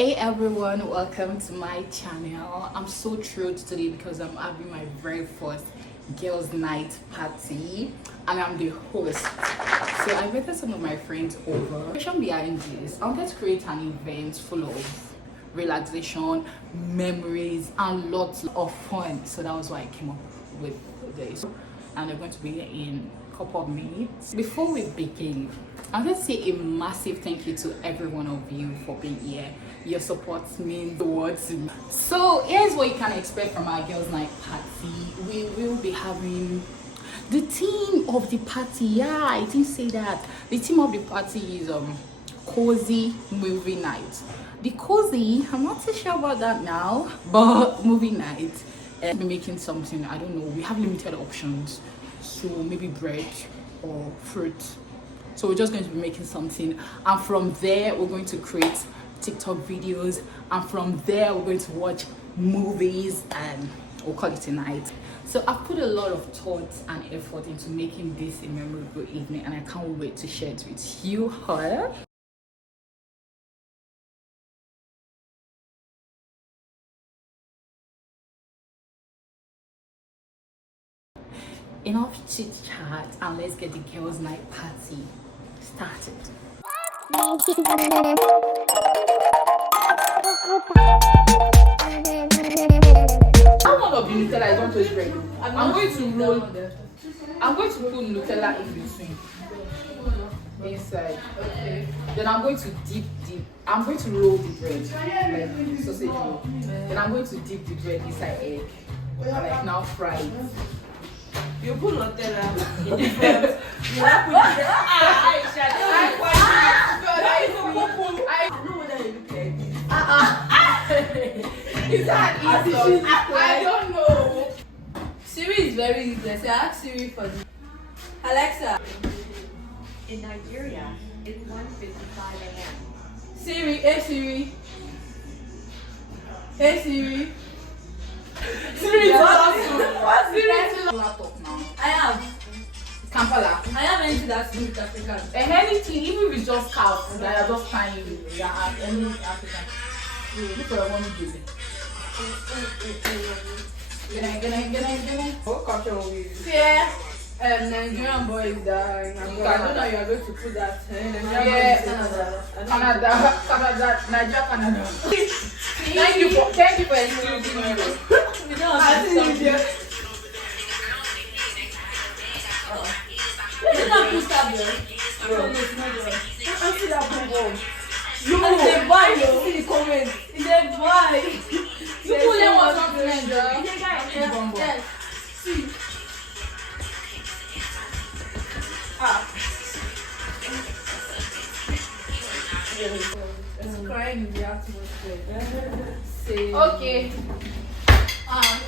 Hey everyone, welcome to my channel. I'm so thrilled today because I'm having my very first girls night party and I'm the host. So I invited some of my friends over. The reason behind this, I wanted to create an event full of relaxation, memories and lots of fun. So that was why I came up with this. And they're going to be in a couple of minutes. Before we begin, I want to say a massive thank you to every one of you for being here. Your support means the world to me. So here's what you can expect from our girls night party. We will be having the theme of the party. Yeah, I didn't say that. The theme of the party is cozy movie night. The cozy, I'm not too sure about that now, but movie night. And be making something, I don't know, we have limited options, so maybe bread or fruit. So we're just going to be making something, and from there we're going to create TikTok videos, and from there we're going to watch movies, and we'll call it a night. So I've put a lot of thought and effort into making this a memorable evening, and I can't wait to share it with you all. Enough chit chat and let's get the girls night party started. How long of the Nutella is not touch bread? I'm going to roll. I'm going to put Nutella in between. Inside. Okay. Then I'm going to dip. I'm going to roll the bread like sausage roll. Then I'm going to dip the bread inside egg. Like now fry it. You put Nutella in the front. You not put it there. I know whether you look like this. Is that easy? I don't know. Siri is very useless. I asked Siri for this. Alexa. In Nigeria, it's 1:55 a.m. Siri, hey Siri. Hey Siri. Siri is awesome. Siri is laptop now. I have Kampala. I have anything that's good African. And anything, even if it's just cows that are just trying to have any African. Look for a one give it. What culture will we use? Yeah. Nigerian boys that I know that you are going to put that Canada, Nigeria, Canada. Thank you for excusing me. You know it's not too stable. I see that boom. No, it's a buy. You see the comment. It's a buy. You put them on something, yes. See. It's crying in the atmosphere. Okay.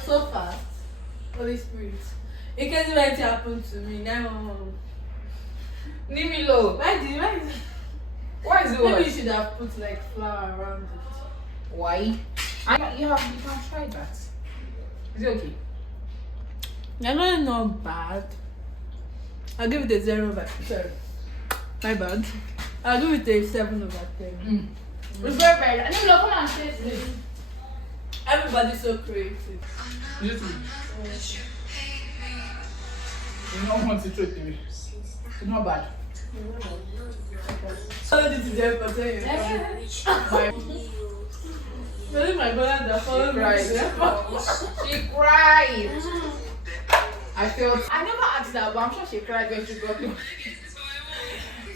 So far, Holy Spirit. In case anything happened to me, now. Leave me low. Why is it? Maybe you should have put like flour around it. Why? You can try that. Is it okay? I know it's not bad. I'll give it a 0 over 10. My bad. I'll give it a 7 over 10. It's very bad. No, come on, say it. Everybody's so creative. You too. You don't want to treat me. It's not bad. So this is there for 10 years. My brother that followed me. She cried. I never asked her, but I'm sure she cried when she got back.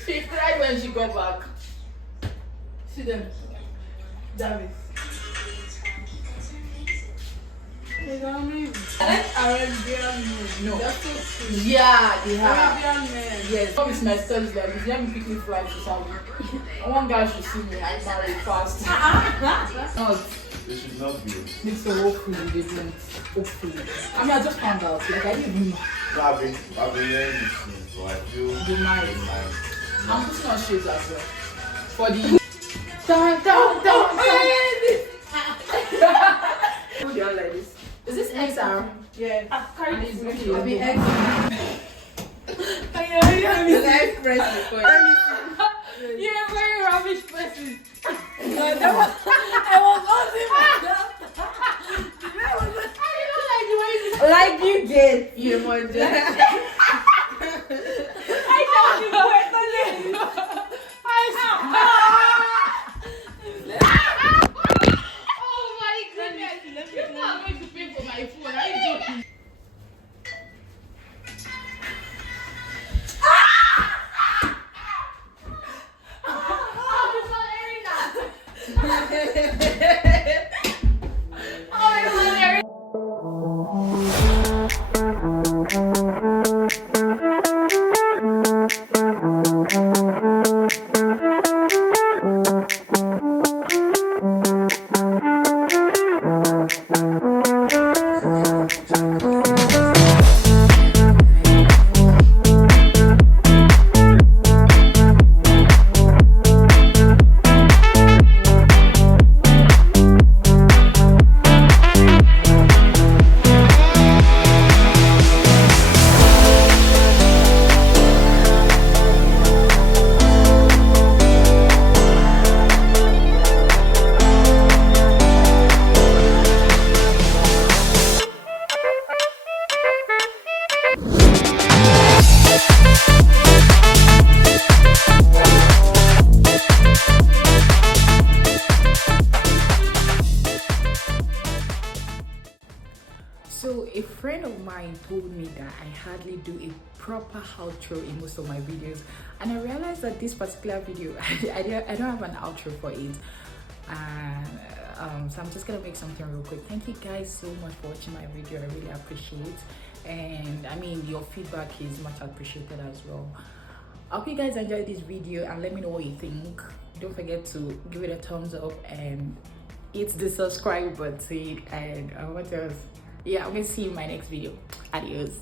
She cried when she got back. See them. Davis. I like Arabian men. No. They're so cute. Yeah, they have. Arabian men. Yes. Some is my studies like this. Let me quickly fly to something. One guy should see me. I marry fast. No. They should not be. So hopefully they don't. Hopefully. I mean, I just found out. Like, I didn't even know. No, I've been hearing this thing, so I feel they might. I'm putting on shades as well. For the. Don't. Put it on like this. Is this XR? Yeah. I've carried this with you. I've been XR. You're very rubbish person. did. You want to? I told you Puerto Rico. Oh my goodness! You're not going to pay for my phone. Are you joking? So a friend of mine told me that I hardly do a proper outro in most of my videos, and I realized that this particular video I don't have an outro for it, and so I'm just gonna make something real quick. Thank you guys so much for watching my video. I really appreciate, and I mean your feedback is much appreciated as well. I hope you guys enjoyed this video and let me know what you think. Don't forget to give it a thumbs up and hit the subscribe button, and what else? Yeah, I'm gonna see you in my next video. Adios.